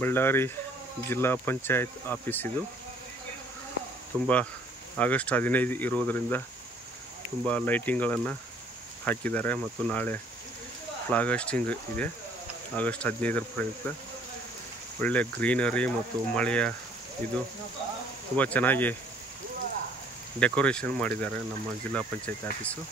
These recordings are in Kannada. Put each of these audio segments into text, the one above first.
ಬಳ್ಳಾರಿ ಜಿಲ್ಲಾ ಪಂಚಾಯತ್ ಆಫೀಸ್ ಇದು. ತುಂಬ ಆಗಸ್ಟ್ 15 ಇರುವುದರಿಂದ ತುಂಬ ಲೈಟಿಂಗ್ಗಳನ್ನು ಹಾಕಿದ್ದಾರೆ ಮತ್ತು ನಾಳೆ ಫ್ಲಾಗ್ ಹಾಸ್ಟಿಂಗ್ ಇದೆ. ಆಗಸ್ಟ್ 15 ಪ್ರಯುಕ್ತ ಒಳ್ಳೆ ಗ್ರೀನರಿ ಮತ್ತು ಮಳೆಯ ಇದು ತುಂಬ ಚೆನ್ನಾಗಿ ಡೆಕೋರೇಷನ್ ಮಾಡಿದ್ದಾರೆ ನಮ್ಮ ಜಿಲ್ಲಾ ಪಂಚಾಯತ್ ಆಫೀಸು.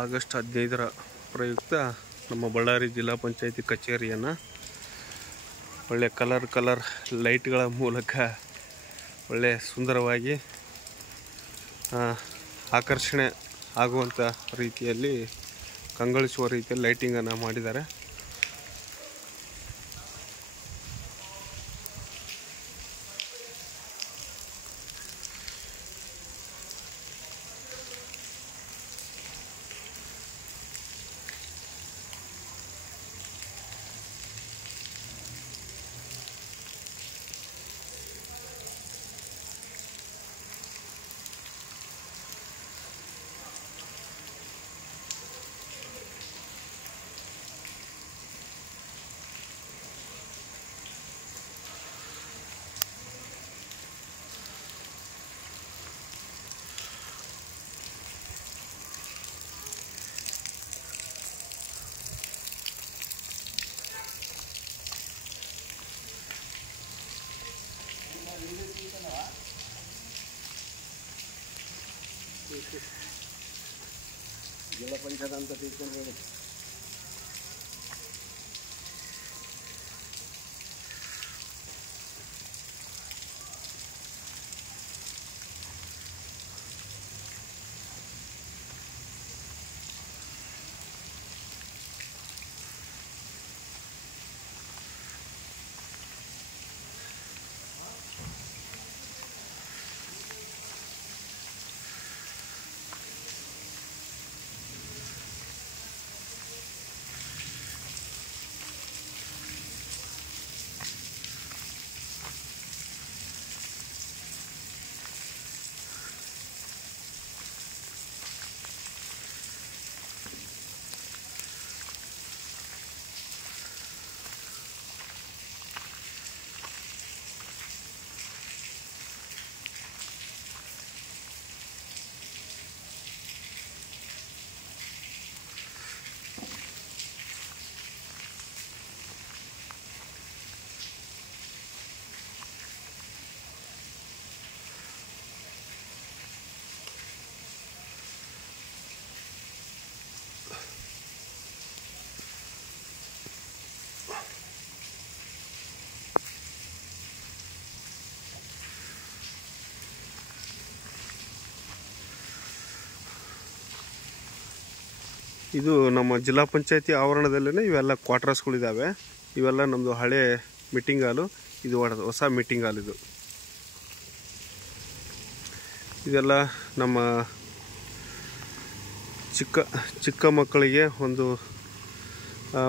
ಆಗಸ್ಟ್ 15 ಪ್ರಯುಕ್ತ ನಮ್ಮ ಬಳ್ಳಾರಿ ಜಿಲ್ಲಾ ಪಂಚಾಯತಿ ಕಚೇರಿಯನ್ನು ಒಳ್ಳೆ ಕಲರ್ ಲೈಟ್ಗಳ ಮೂಲಕ ಒಳ್ಳೆ ಸುಂದರವಾಗಿ ಆಕರ್ಷಣೆ ಆಗುವಂಥ ರೀತಿಯಲ್ಲಿ ಕಂಗೊಳಿಸುವ ರೀತಿಯಲ್ಲಿ ಲೈಟಿಂಗನ್ನು ಮಾಡಿದ್ದಾರೆ. ಜಿಲ್ಲಾ ಪಂಚಾಯತ್ ಅಂತ ತಿಳ್ಕೊಂಡು ಇದು ನಮ್ಮ ಜಿಲ್ಲಾ ಪಂಚಾಯತಿ ಆವರಣದಲ್ಲೇ ಇವೆಲ್ಲ ಕ್ವಾರ್ಟರ್ಸ್ಗಳಿದ್ದಾವೆ. ಇವೆಲ್ಲ ನಮ್ಮದು ಹಳೆ ಮೀಟಿಂಗ್ ಹಾಲು, ಇದು ಹೊಸ ಮೀಟಿಂಗ್ ಹಾಲ್. ಇದೆಲ್ಲ ನಮ್ಮ ಚಿಕ್ಕ ಮಕ್ಕಳಿಗೆ ಒಂದು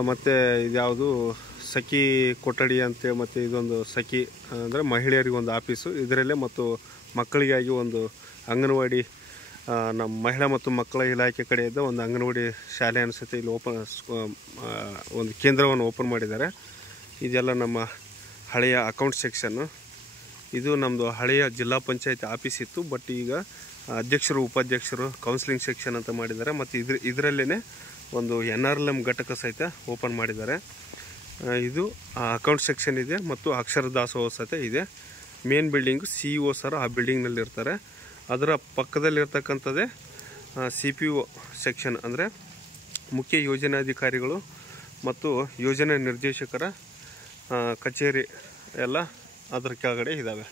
ಮತ್ತು ಇದ್ಯಾವುದು ಸಖಿ ಕೊಠಡಿ ಅಂತೇಳಿ, ಮತ್ತು ಇದೊಂದು ಸಖಿ ಅಂದರೆ ಮಹಿಳೆಯರಿಗೆ ಒಂದು ಆಫೀಸು ಇದರಲ್ಲೇ, ಮತ್ತು ಮಕ್ಕಳಿಗಾಗಿ ಒಂದು ಅಂಗನವಾಡಿ, ನಮ್ಮ ಮಹಿಳಾ ಮತ್ತು ಮಕ್ಕಳ ಇಲಾಖೆ ಕಡೆಯಿಂದ ಒಂದು ಅಂಗನವಾಡಿ ಶಾಲೆ ಅನಿಸುತ್ತೆ ಇಲ್ಲಿ ಒಂದು ಕೇಂದ್ರವನ್ನು ಓಪನ್ ಮಾಡಿದ್ದಾರೆ. ಇದೆಲ್ಲ ನಮ್ಮ ಹಳೆಯ ಅಕೌಂಟ್ ಸೆಕ್ಷನ್ನು. ಇದು ನಮ್ಮದು ಹಳೆಯ ಜಿಲ್ಲಾ ಪಂಚಾಯತಿ ಆಫೀಸ್ ಇತ್ತು, ಬಟ್ ಈಗ ಅಧ್ಯಕ್ಷರು ಉಪಾಧ್ಯಕ್ಷರು ಕೌನ್ಸಿಲಿಂಗ್ ಸೆಕ್ಷನ್ ಅಂತ ಮಾಡಿದ್ದಾರೆ. ಮತ್ತು ಇದರಲ್ಲೇ ಒಂದು NRLM ಘಟಕ ಸಹಿತ ಓಪನ್ ಮಾಡಿದ್ದಾರೆ. ಇದು ಅಕೌಂಟ್ ಸೆಕ್ಷನ್ ಇದೆ ಮತ್ತು ಅಕ್ಷರ ದಾಸೋಹ ಸಹಿತ ಇದೆ. ಮೇನ್ ಬಿಲ್ಡಿಂಗು CEO ಸರ್ ಆ ಬಿಲ್ಡಿಂಗ್ನಲ್ಲಿ ಇರ್ತಾರೆ. ಅದರ ಪಕ್ಕದಲ್ಲಿರ್ತಕ್ಕಂಥದ್ದೇ CPO ಸೆಕ್ಷನ್, ಅಂದರೆ ಮುಖ್ಯ ಯೋಜನಾಧಿಕಾರಿಗಳು ಮತ್ತು ಯೋಜನಾ ನಿರ್ದೇಶಕರ ಕಚೇರಿ ಎಲ್ಲ ಅದರ ಕೆಳಗಡೆ ಇದ್ದಾವೆ.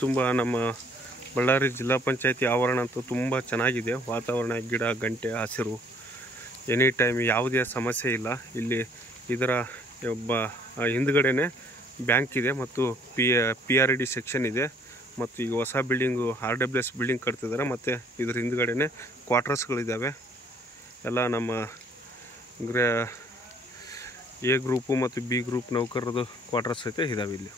ತುಂಬ ನಮ್ಮ ಬಳ್ಳಾರಿ ಜಿಲ್ಲಾ ಪಂಚಾಯತಿ ಆವರಣ ಅಂತೂ ತುಂಬ ಚೆನ್ನಾಗಿದೆ. ವಾತಾವರಣ, ಗಿಡ ಗಂಟೆ ಹಸಿರು, ಎನಿ ಟೈಮ್ ಯಾವುದೇ ಸಮಸ್ಯೆ ಇಲ್ಲ ಇಲ್ಲಿ. ಇದರ ಹಿಂದ್ಗಡೆನೇ ಬ್ಯಾಂಕ್ ಇದೆ ಮತ್ತು PRD ಸೆಕ್ಷನ್ ಇದೆ. ಮತ್ತು ಈಗ ಹೊಸ ಬಿಲ್ಡಿಂಗು RWS ಬಿಲ್ಡಿಂಗ್ ಕಟ್ತಿದ್ದಾರೆ. ಮತ್ತು ಇದ್ರ ಹಿಂದ್ಗಡೆನೇ ಕ್ವಾರ್ಟರ್ಸ್ಗಳಿದ್ದಾವೆ. ಎಲ್ಲ ನಮ್ಮ A ಗ್ರೂಪು ಮತ್ತು B ಗ್ರೂಪ್ ನೌಕರರದು ಕ್ವಾರ್ಟರ್ಸ್ ಸಹಿತ ಇದ್ದಾವೆ ಇಲ್ಲಿ.